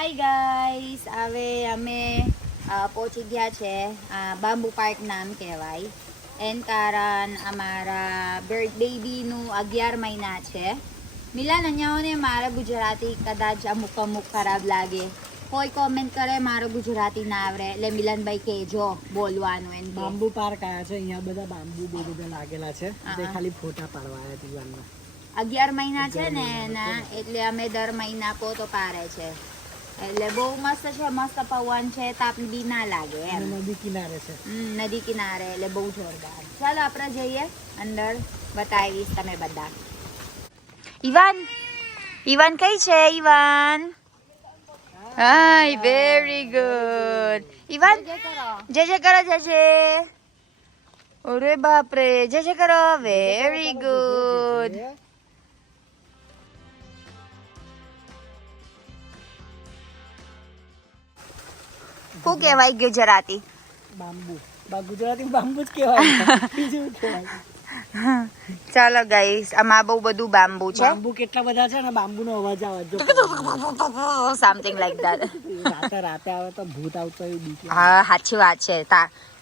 Hi guys, હવે અમે પહોંચી ગયા છે બાંબુ પાર્ક નામ કહેવાય. એન કારણ અમારા બેબીનું 11 મહિના છે. મિલાન અહીંયાઓને મારા ગુજરાતી કદાચ અમુક ખરાબ લાગે. કોઈ કોમેન્ટ કરે મારો ગુજરાતી ના આવડે એટલે મિલનભાઈ કહેજો બોલવાનું એમ. બાંબુ પાર્ક આવ્યા છે, અહીંયા બધા બાંબુ બધા લાગેલા છે, તે ખાલી ફોટા પાડવા આવ્યા દીવાલના. 11 મહિના છે ને એના, એટલે અમે દર મહિના પોતો પારે છે. એટલે બહુ મસ્ત છે, મસ્ત પવન છે, તાપ બી ના લાગે એમ. નદી કિનારે છે. નદી કિનારે એટલે બહુ જોરદાર. ચાલો આપણે જઈએ અંદર, બતાવીશ તમે બધા. ઈવાન કઈ છે? ઈવાન હાય, વેરી ગુડ. ઈવાન જય જય કરો, જય જય. અરે બાપ રે, જય જય કરો. Very good. શું કહેવાય ગુજરાતી? બાંબુ. ગુજરાતી બાંબુ જ કહેવાય. બીજું કહેવાય. ચાલો ગાઈસ, આમાં બહુ બધું બાંબુ છે. બાંબુ કેટલા બધા છે ને, બાંબુનો અવાજ આવે જો. Something like that. રાતે આવે તો ભૂત આવતો હોય બીક. હા, સાચી વાત છે.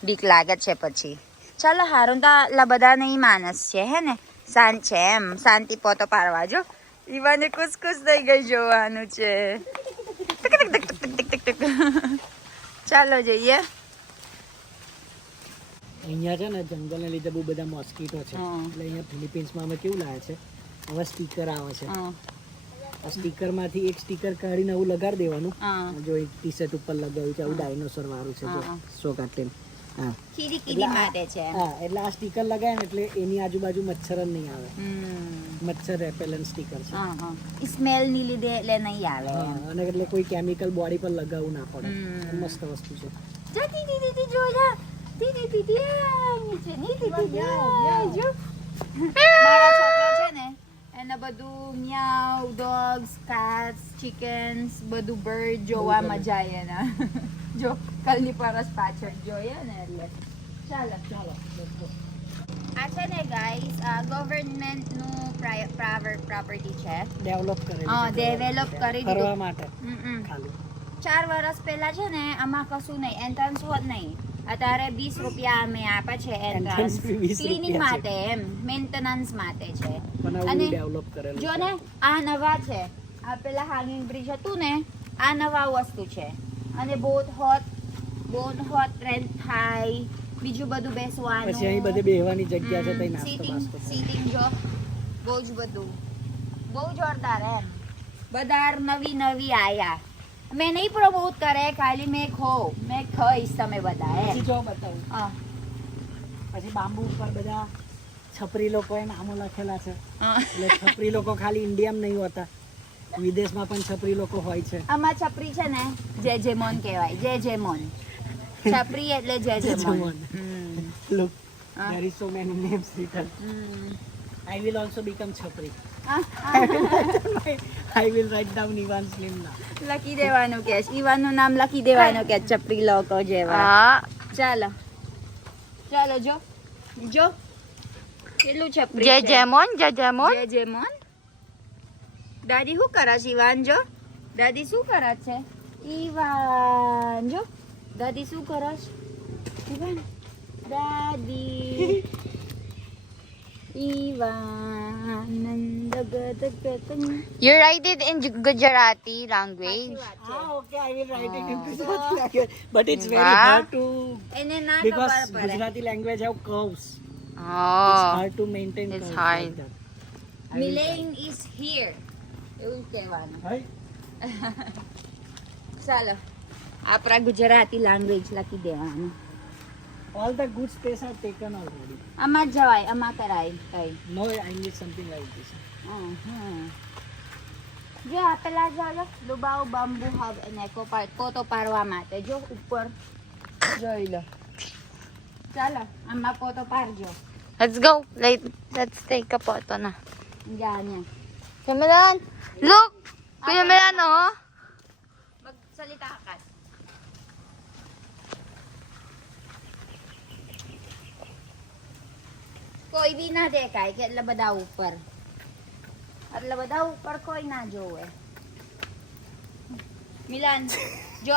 બીક લાગે છે પછી. ચાલો હારું, તો બધા નહીં માણસ છે હે ને, શાંત છે એમ. શાંતિ પોતો પાડવા જો. ઈવાને ખુશ થઈ ગઈ જોવાનું છે. ચાલો જઈએ. અહીંયા છે ને જંગલને લીધે બહુ બધા મોસ્કીટો છે, એટલે અહીંયા ફિલિપિન્સમાં અમે કેવું લાવે છે, હવે સ્ટીકર આવે છે. આ સ્ટીકર માંથી એક સ્ટીકર કાઢીને આવું લગાડી દેવાનું. જો એક ટી શર્ટ ઉપર લગાવ્યું છે, આવું ડાયનોસોર વાળું છે, જો સો કાટેલ. હા, કીડી માટે છે. હા, એટલે આ સ્ટીકર લગાવે ને એટલે એની આજુબાજુ મચ્છર જ નહીં આવે. મચ્છર રેપેલન્ટ સ્ટીકર છે. સ્મેલ ની લીધે એટલે નહીં આવે. અને એટલે કોઈ કેમિકલ બોડી પર લગાવવું ના પડે. મસ્ત વસ્તુ છે. જતી દીદી જો જા. દીદી દીદી નીચે દીદી જો. મારા છોકરા છે ને, એને બધું મિયાઉ, ડોગ્સ, કેટ્સ, ચિકન્સ, બધું બર્ડ જોવા મજા આવે એના. જો કલની પરસ પાછળ જોઈએ ને એટલે. ચાલો આ છે ને ગાઈસ, ગવર્નમેન્ટ નું પ્રોપર્ટી છે. ડેવલપ કરેલી છે. ડેવલપ કરી કરવા દીધું માટે ખાલી 4 વર્ષ પહેલા છે ને, આમાં કશું નહીં, એન્ટ્રન્સ હોત નહીં. અત્યારે 20 રૂપિયા અમે આપે છે એન્ટ્રન્સ, ક્લીનિંગ માટે એમ, મેન્ટેનન્સ માટે છે. અને ડેવલપ કરેલું જો ને, આ નવા છે. આ પેલા હાંગિંગ બ્રિજ હતું ને, આ નવા વસ્તુ છે. અને બહુ હોટ રેન્ટ થાય, બીજું બધું બેસવાનું. પછી અહીં બધે બેહવાની જગ્યા છે, તઈ નાસ્તો સીટિંગ જો બહુ જ બધું, બહુ જોરદાર એમ. બધા નવી આયા. મેં નહીં પ્રમોટ કરે, ખાલી મેં ખાઈશ તમે બધા એમ. પછી જો બતાવું. પછી બાંબુ ઉપર બધા છપરી લોકોએ નામો લખેલા છે. એટલે છપરી લોકો ખાલી ઇન્ડિયામાં નહીં હોતા, વિદેશમાં પણ છપરી લોકો હોય છે. આમાં છપરી છે ને, જેજેમોન કહેવાય. જેજેમોન છપરી એટલે જેજેમોન. Look, there is so many names written. I will also become છપરી. I will write down Ivan's name now. લખી દેવાનું કે ઈવાનનું નામ લખી દેવાનું કે છપરી લોકો જેવા. ચાલો જો કેટલું છપરી છે. જેજેમોન. દાદી શું કરે છે? ઈવાન જો, દાદી શું કરે છે? ઈવાન જો, દાદી શું કરે છે? ઈવાન, દાદી You write it in Gujarati language. Okay, I will write it in Gujarati language. But it's very hard to, because Gujarati language have curves. It's hard to maintain. It's curves hard. like that. Milain is here. એવું કહેવાનું. ચાલો આપણા Gujarati language લખી દેવાનું. All the good space are taken already. આમાં જ જવાય, આમાં કરાય કઈ. No, I need something like this. જો આપેલા ચાલો દુબાવ બાંબુ હબ અને પોતો પાડવા માટે જો ઉપર જોઈ લો. ચાલો આમાં પોતો પાડજો. Let's go. Let's take a photo na. Yan. Kamalan! Look! Kuya Milan, oh! Magsalita ka. કોઈ બી ના દેખાય કે એટલે બધા ઉપર કોઈ ના જોવે. Milan, Jo,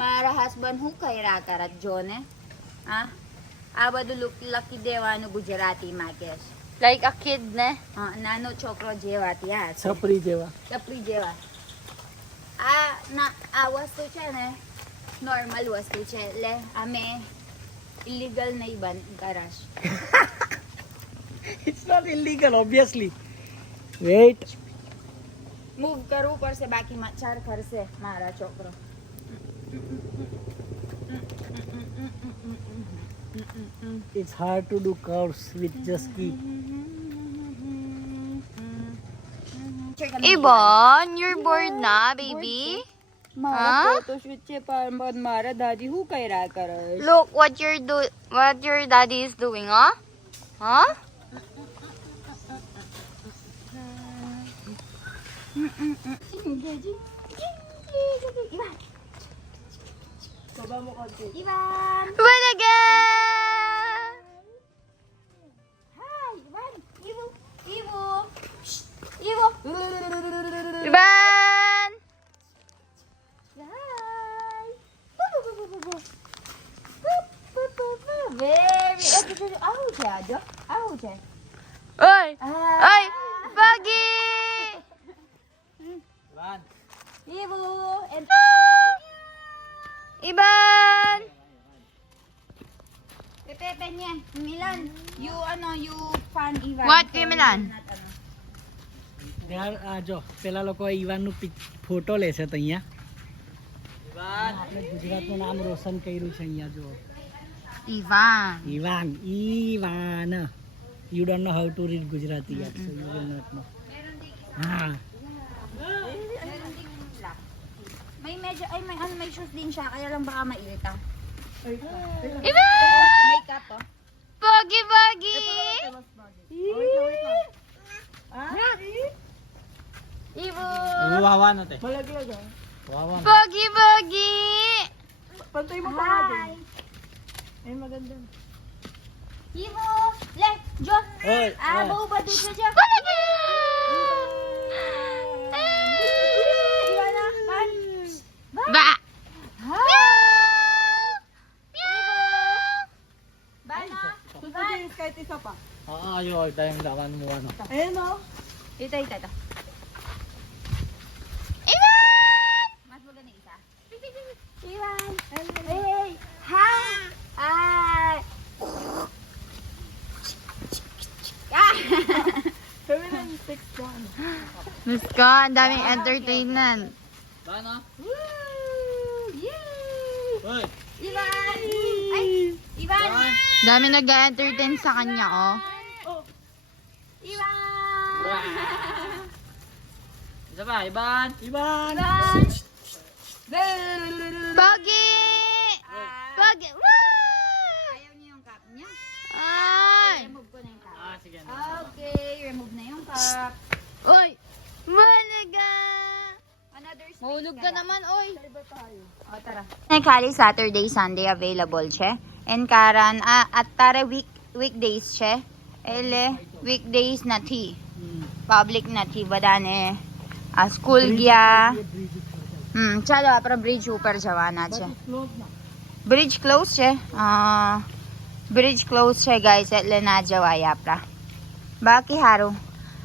મારા husband હું કર્યા કરત જો ને હા આ બધું લકી દેવાનું ગુજરાતીમાં કે છે. Like a kid, ne? હા નાનો છોકરો જેવા ત્યાં છે. છપરી જેવા. ચપરી જેવા આ વસ્તુ છે ને નોર્મલ વસ્તુ છે એટલે અમે ઇલીગલ નહીં કરાશ. It's not illegal, obviously. Wait. Move કરવું પડશે બાકી મચ્છર કરશે મારા છોકરો. It's hard to do curves with just key. Ibon, you're bored na, baby? મારા હા? ફોટોશૂટ છે પણ મારા દાદી શું કર્યા કરે? Look what your daddy is doing, huh? Huh? Ivan! Win again! Hi, Ivan! Ivo! Ivo! Ivo! Ivan! Hi! Very... Aw છે આજો. આવ છે. Oy! Oy! Buggy! Ivo! And... Ivan! Pepe niya. Milan, you find Ivan. What, Milan? જો પેલા લોકો ઈવાનનું photo લેશે તો અહીંયા આપણે ગુજરાતનું નામ રોશન કર્યું છે અહીંયા જો Ivan. Ivan you don't know how to read Gujarati યet so you will not know હા may shoes din siya kaya lang baka mairita. Ivan! Makeup oh. Buggy, Buggy! Ivo! વાવા નતે વાવા Buggy, Buggy! Pantay mo pa natin. Ay maganda. Ivo! Le! Jo! Oy, Bau ba dito siya? Buggy! Ivana! Ban! Ba! Bana! Kahit isa pa. ayaw tayong lawan mo ano Ayan o. Ito. Ivan! Mas maganda isa. Ivan! Hey! Hi! Hi! Sabi na yung 6-1. Miss ko, ang daming entertainment. Bana Woo! Yay! oy Ivan! Ay! Ivan! Dami nag-entertain sa kanya, oh. Ivan! isa pa Ivan Ivan! Buggy! Buggy! Wah! Ayaw niya yung cup niya. Ay! Remove ko na yung cup. sige Okay, remove na yung cup. Oy! Malaga! Another space Mahulog ka kaya. naman, oy. O, tara. Kali Saturday, Sunday available છે. And karan, અત્યારે weekdays છે. એટલે weekdays નથી. Public નથી. બધાને આ school ગયા. ચાલો આપણે બ્રિજ ઉપર જવાના છે. બ્રિજ ક્લોઝ છે? બ્રિજ ક્લોઝ છે ગાઈસ એટલે ના જવાય આપણા. બાકી સારું.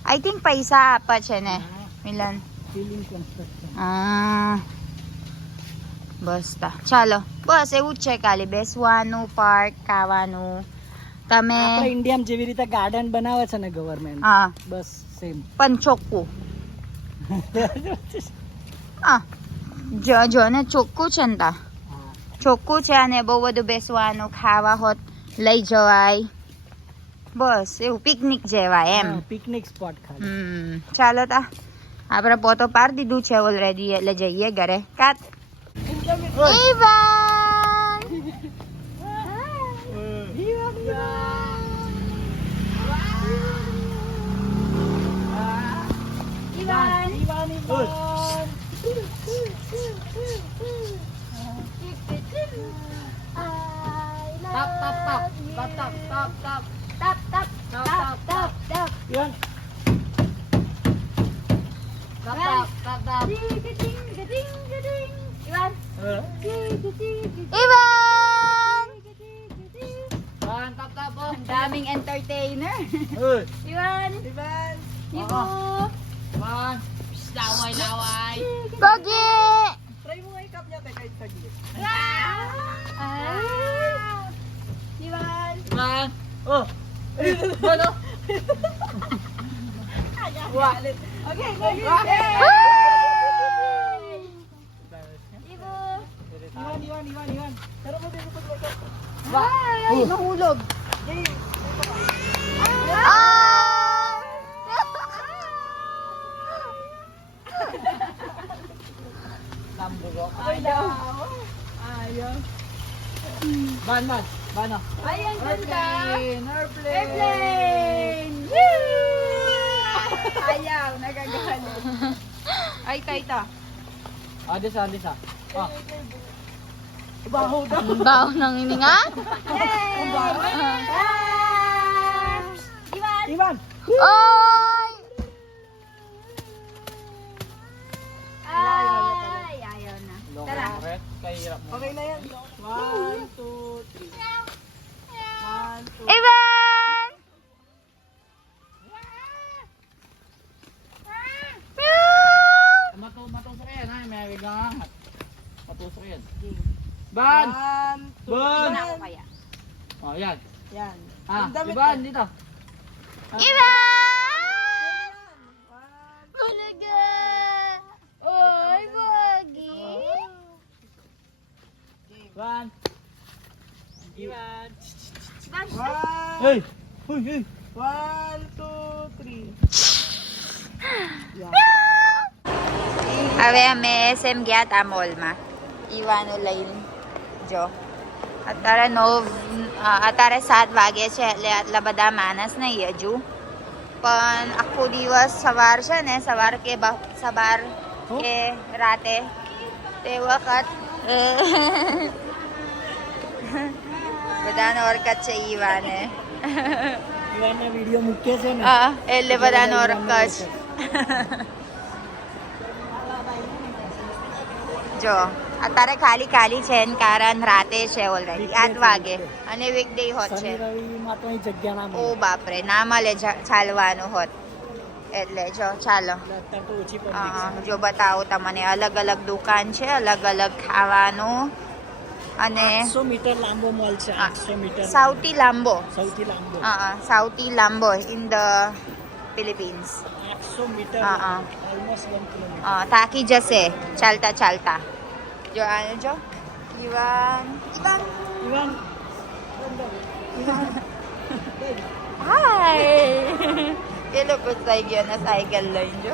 આઈ થિંક પૈસા આપે છે ને મિલન? ફિલિંગ કન્સ્ટ્રક્શન બસ તા ચાલો બસ એવું જ છે ખાલી બેસવાનું પાર્ક ખાવાનું તમે આપણા ઇન્ડિયામાં જેવી રીતે ગાર્ડન બનાવે છે ને ગવર્મેન્ટ હા બસ સેમ પણ ચોખ્ખું હા જો ને ચોખ્ખું છે ને તા ચોખ્ખું છે અને બહુ બધું બેસવાનું ખાવા હોત લઈ જવાય બસ એવું પિકનિક જેવાય એમ પિકનિક સ્પોટ ખાલી ચાલો તા આપણે પોતો પાડી દીધું છે ઓલરેડી એટલે જઈએ ઘરે કાત Ivan! Ivan! Tap tap tap tap tap tap tap tap tap tap tap tap Yan. tap tap tap tap. Gading gading gading gading. Ivan! Tap. Ang daming entertainer. Uy. Iwan. Ivan. Ibo. Laway. Pogi! Try mo nga i-cup niya kahit saglit. Iwan. Oh. Ano? Wallet. Okay, go. Ibo. Iwan. Pero mo din sa pagluto. Ay, mahulog. Ah! Lambo. Ayaw. Ban. Ay, ang ganda. Airplane. Airplane! Woo! Ayaw, nagagalit. Ay, ito. Disa. Ah. Baho daw. Ang baho ng hininga? Ivan. Oy! Ay, ayaw na. Tara. Kahirap mo. Okay na yan. 1, 2, 3. 1, 2. Ivan! Matusok yan, ha? May wigang angat. Matusok yan. Ban! 1, 2. Ban! Ako kaya. Oh, yan. Yan. Ah, Yung damit Ban, ko. dito. Ivan! Bulaga! Oy, Pogi! Ban! Iwan. One, Hey! Hey! 1, 2, 3. હવે અમે SM ગયા હતા મોલમાં ઈવાનું લઈને જો અત્યારે 7 વાગે છે એટલે આટલા બધા માણસ નહીં હજુ પણ આખો દિવસ સવાર છે ને સવાર કે રાતે તે વખત બધાનો હરકત છે ઈવાને ઇવાનના વિડીયો મૂકે છે ને એટલે બધાનો હરકત જો અત્યારે ખાલી છે એન કારણ રાતે છે ઓલરેડી 8 વાગે અને વીકડે હોત છે શનિ રવિમાં તો અહીં જગ્યા ના ઓ મળે બાપરે ના મળે ચાલવાનું હોત એટલે જો ચાલો અત્યારે તો ઓછી પબ્લિક જો બતાવો તમને અલગ અલગ દુકાન છે અલગ અલગ ખાવાનું અને 800 મીટર લાંબો મોલ છે 800 મીટર સૌથી લાંબો સૌથી લાંબો સૌથી લાંબો ઇન ધ ફિલિપિન્સ 800 મીટર હા. ઓલમોસ્ટ 1 કિલોમીટર થાકી જશે ચાલતા જો આને જો ઈવાન ઇવાન હાય એ લોકો થઈ ગયો ને સાયકલ લઈને જો